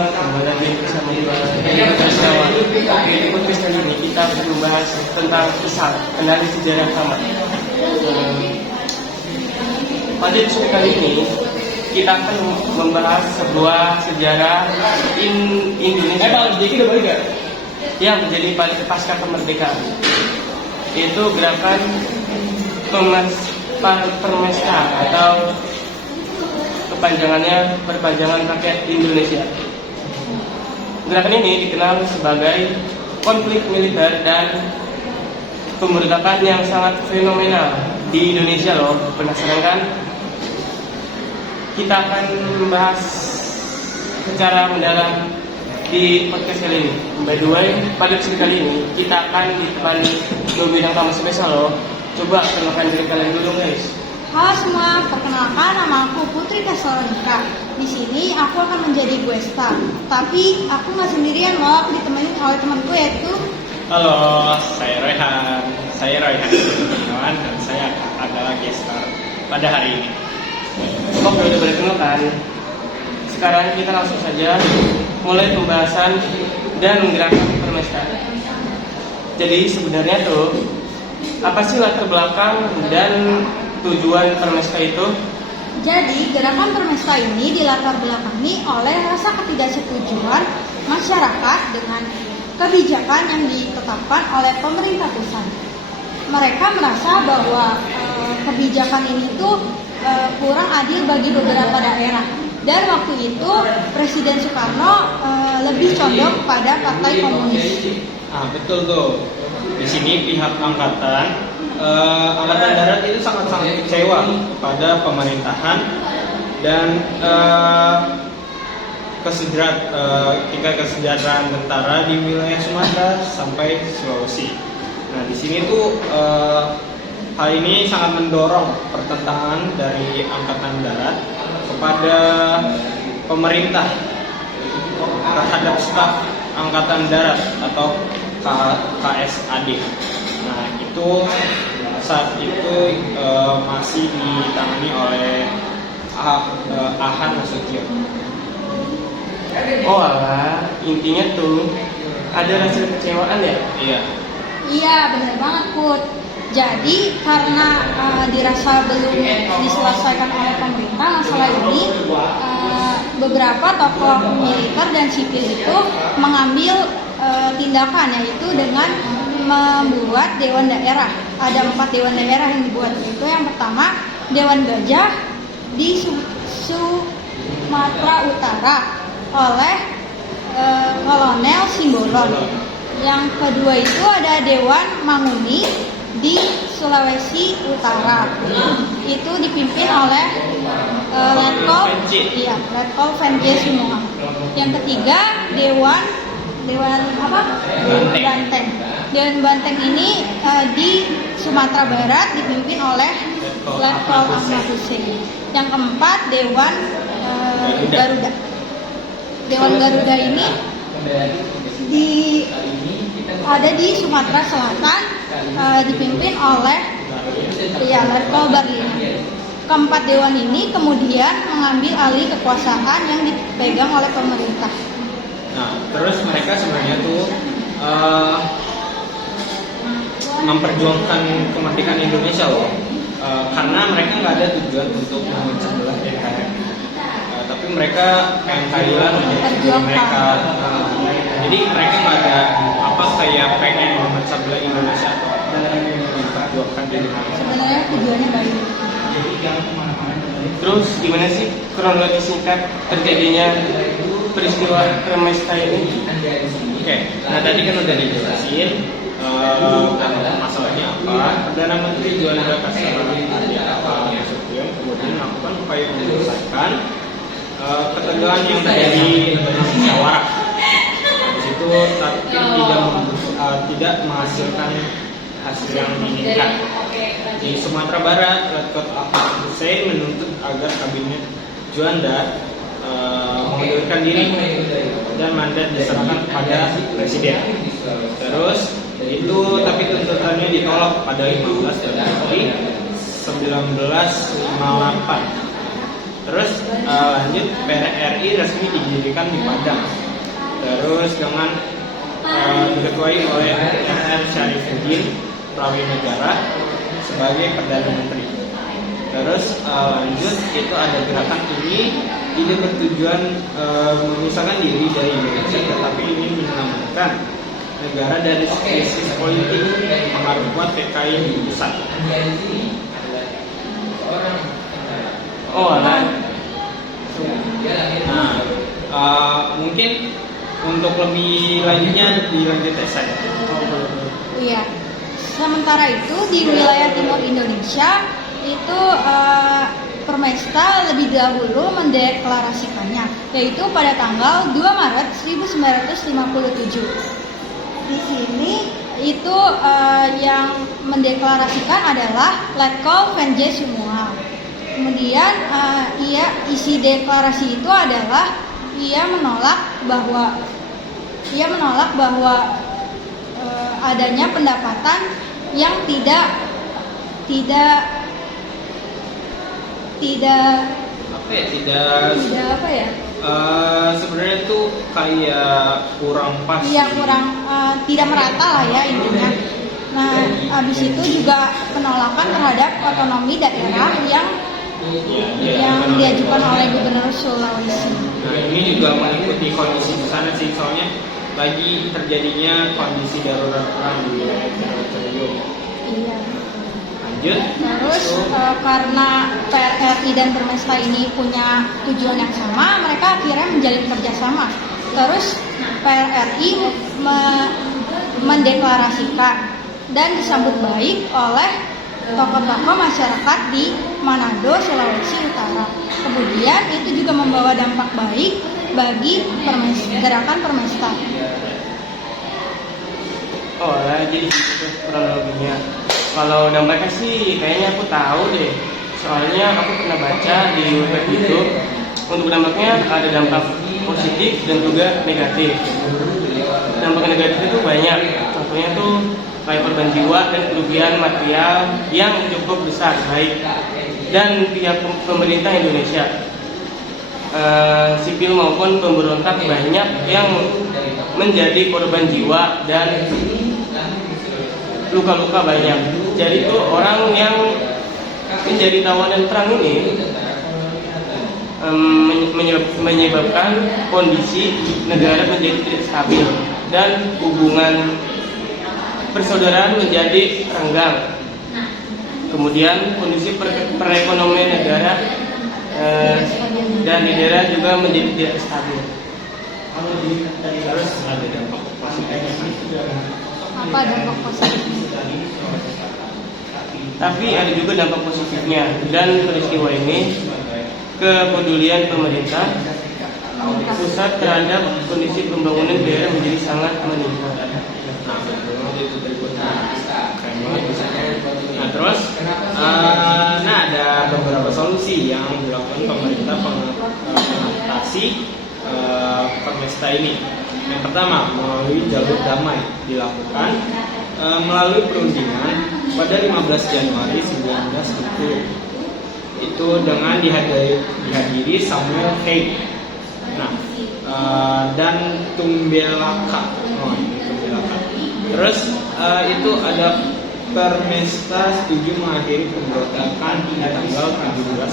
semua, kembali lagi bersama Edi Bersama. Di podcast kali ini kita akan membahas tentang kisah kenali sejarah Kamar. Pada episode kali ini kita akan membahas sebuah sejarah Indonesia yang menjadi paling pasca kemerdekaan, yaitu gerakan Permesta atau kepanjangannya Perpanjangan Rakyat Indonesia. Gerakan ini dikenal sebagai konflik militer dan pemberontakan yang sangat fenomenal di Indonesia loh. Penasaran kan? Kita akan membahas secara mendalam di podcast kali ini. By the way, pada episode kali ini kita akan ditemani dua bintang tamu spesial loh. Coba kenalkan diri kalian dulu guys. Halo semua, perkenalkan nama aku Putri Kasalonika. Di sini aku akan menjadi guesta. Tapi aku nggak sendirian loh, aku ditemani oleh temanku yaitu. Halo, saya Royhan Kurniawan dan saya adalah guestar pada hari ini. Oke, udah berkenalkan. Sekarang kita langsung saja mulai pembahasan dan menggerakkan Permesta. Jadi sebenarnya tuh apa sih latar belakang dan tujuan Permesta itu? Jadi gerakan Permesta ini dilatar belakangi oleh rasa ketidaksetujuan masyarakat dengan kebijakan yang ditetapkan oleh pemerintah pusat. Mereka merasa bahwa kebijakan ini tuh kurang adil bagi beberapa daerah. Dan waktu itu Presiden Soekarno lebih condong pada Partai Komunis. Betul tuh. Di sini pihak angkatan darat itu sangat-sangat kecewa kepada pemerintahan dan tingkat kesejahteraan tentara di wilayah Sumatera sampai Sulawesi. Nah, di sini tuh hal ini sangat mendorong pertentangan dari angkatan darat kepada pemerintah terhadap staf angkatan darat atau KSAD. Nah, itu saat itu masih ditangani oleh Ahan Nasution. Oh alah, intinya tuh ada rasa kecewaan ya? Iya, benar banget Put. Jadi karena dirasa belum diselesaikan oleh pemerintah masalah ini, beberapa tokoh militer dan sipil itu mengambil tindakan, yaitu dengan membuat dewan daerah. Ada 4 dewan daerah yang dibuat, yaitu yang pertama Dewan Gajah di Sumatera Utara oleh Kolonel Simbolon. Yang kedua itu ada Dewan Manguni di Sulawesi Utara, itu dipimpin oleh Letkol Van J. Simoa. Yang ketiga Dewan Banteng. Dewan Banteng ini di Sumatera Barat dipimpin oleh Letkol Ahmad Hussein. Yang keempat Dewan Garuda. Dewan Garuda ini ada di Sumatera Selatan, dipimpin oleh Letkol Barlina. Keempat dewan ini kemudian mengambil alih kekuasaan yang dipegang oleh pemerintah. Nah, terus mereka sebenarnya tuh memperjuangkan kemerdekaan Indonesia loh, karena mereka nggak ada tujuan untuk memecah belah NKRI, tapi mereka keadilan untuk mereka. Jadi mereka nggak ada kayak pengen memecah belah Indonesia atau memperjuangkan di Indonesia. Sebenarnya tujuannya baik. Terus gimana sih kronologi singkat terjadinya peristiwa Permesta ini? Oke, nah tadi kan udah dijelasin masalahnya apa. Perdana Menteri Juanda Nasution kemudian melakukan upaya menyelesaikan ketegangan yang terjadi dalam musyawarah. Di situ tapi tidak menghasilkan hasil yang diinginkan. Di Sumatera Barat, Letkol Ahmad Hussein menuntut agar kabinet Juanda mengundurkan diri dan mandat diserahkan kepada presiden. Terus itu tapi tuntutannya ditolak pada 15 Februari 1958. Terus lanjut, PRRI resmi didirikan di Padang. Terus dengan diketuai oleh R. Syarifuddin Prawinegara sebagai Perdana Menteri. Terus lanjut, itu ada gerakan ini tidak bertujuan memisahkan diri dari Indonesia, tetapi ingin menyelamatkan negara dari krisis politik pengaruh kuat PKI di pusat. Oh, alah. Nah, mungkin untuk lebih lanjutnya dilanjut saja. Iya. Sementara itu di wilayah timur Indonesia itu Permesta lebih dahulu mendeklarasikannya, yaitu pada tanggal 2 Maret 1957. Di sini itu yang mendeklarasikan adalah Letkol Venje Sumua. Kemudian isi deklarasi itu adalah ia menolak bahwa adanya pendapatan yang tidak sebenarnya itu kayak kurang pas. Iya, kurang tidak merata lah ya intinya. Nah, habis itu juga penolakan terhadap otonomi daerah yang diajukan oleh Gubernur Sulawesi. Nah, ini juga mengikuti kondisi di sana sih, soalnya lagi terjadinya kondisi darurat perang di wilayah Teritorium. Iya. Lanjut. Terus karena PRRI dan Permesta ini punya tujuan yang sama, mereka akhirnya menjalin kerjasama. Terus PRRI mendeklarasikan dan disambut baik oleh tokoh-tokoh masyarakat di Manado, Sulawesi Utara. Kemudian itu juga membawa dampak baik bagi gerakan Permesta. Oh, lah, jadi itu kurang lebihnya. Kalau dampaknya sih kayaknya aku tahu deh. Soalnya aku pernah baca di web itu. Untuk dampaknya ada dampak positif dan juga negatif. Dampak negatif itu banyak. Contohnya tuh kayak korban jiwa dan kerugian material yang cukup besar, baik dan pihak pemerintah Indonesia, sipil maupun pemberontak banyak yang menjadi korban jiwa dan luka-luka banyak. Jadi itu orang yang menjadi tawanan perang ini menyebabkan kondisi negara menjadi tidak stabil dan hubungan persaudaraan menjadi renggang. Kemudian kondisi perekonomian negara dan di daerah juga menjadi tidak stabil. Terus ada dampak positifnya. Apa dampak positifnya? Tapi ada juga dampak positifnya, dan peristiwa ini kepedulian pemerintah pusat terhadap kondisi pembangunan daerah menjadi sangat meningkat. Nah, terus ada beberapa solusi yang dilakukan pemerintah mengatasi Permesta ini. Yang pertama, melalui jalur damai dilakukan melalui perundingan pada 15 Januari 1970. Itu dengan dihadiri Samuel Hague. Nah, dan Tumbelaka. Terus itu ada Permesta setuju mengakhiri pemberontakan di tanggal 17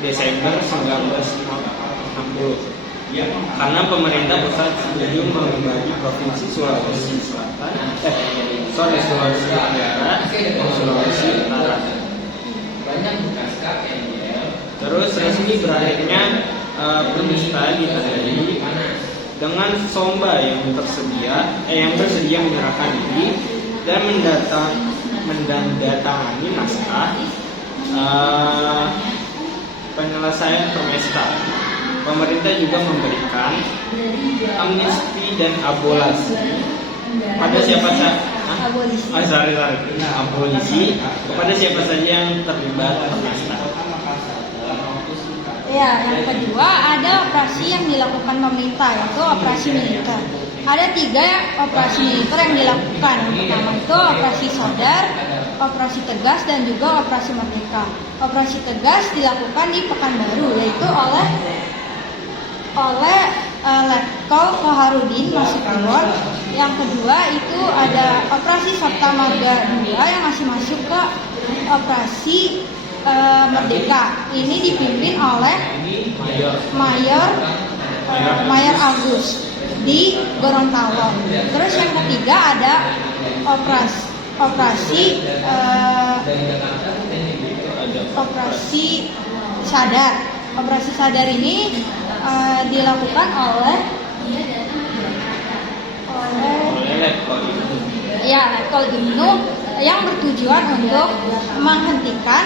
Desember 1960. Karena pemerintah pusat setuju membagi provinsi Sulawesi Tenggara dan Sulawesi Utara. Terus resmi berakhirnya Permesta ditandai dengan Somba yang bersedia menyerahkan diri dan mendandatangani naskah penyelesaian Permesta. Pemerintah juga memberikan amnesti dan abolisi pada siapa saja abolisi kepada siapa saja yang terlibat Permesta. Ya, yang kedua ada operasi yang dilakukan pemerintah, yaitu operasi militer. Ada 3 operasi militer yang dilakukan. Yang pertama itu operasi Sodar, Operasi Tegas dan juga Operasi Merdeka. Operasi Tegas dilakukan di Pekanbaru, yaitu oleh Letkol Koharudin Nasution. Yang kedua itu ada Operasi Sabta Marga 2 yang masih masuk ke Operasi Merdeka. Ini dipimpin oleh Mayor Agus di Gorontalo. Terus yang ketiga ada Operasi Sadar. Operasi Sadar ini dilakukan oleh Letkol Ibnu yang bertujuan untuk menghentikan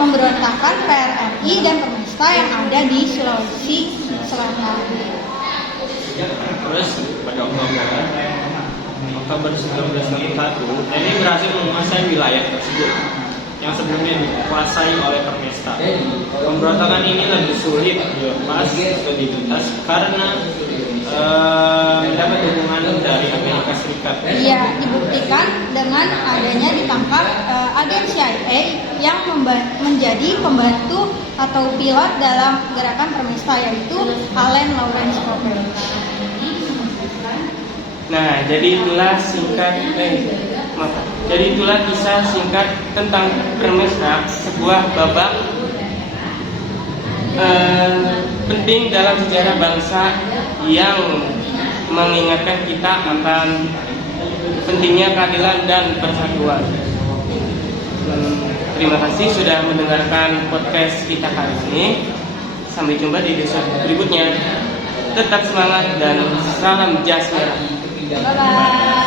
pemberontakan PRRI dan Permesta yang ada di Sulawesi Selatan. Terus pada Oktober 1961 TNI berhasil menguasai wilayah tersebut yang sebelumnya dikuasai oleh Permesta. Pemberontakan ini lebih sulit dilepas atau dituntas karena mendapat dukungan dari Amerika Serikat. Iya, dibuktikan dengan adanya ditangkap agen CIA yang menjadi pembantu atau pilot dalam gerakan Permesta, yaitu Allen Lawrence Robert. Nah, jadi itulah kisah singkat tentang Permesta, sebuah babak penting dalam sejarah bangsa yang mengingatkan kita akan pentingnya keadilan dan persatuan. Terima kasih sudah mendengarkan podcast kita kali ini. Sampai jumpa di episode berikutnya. Tetap semangat dan salam jas merah. Bye-bye.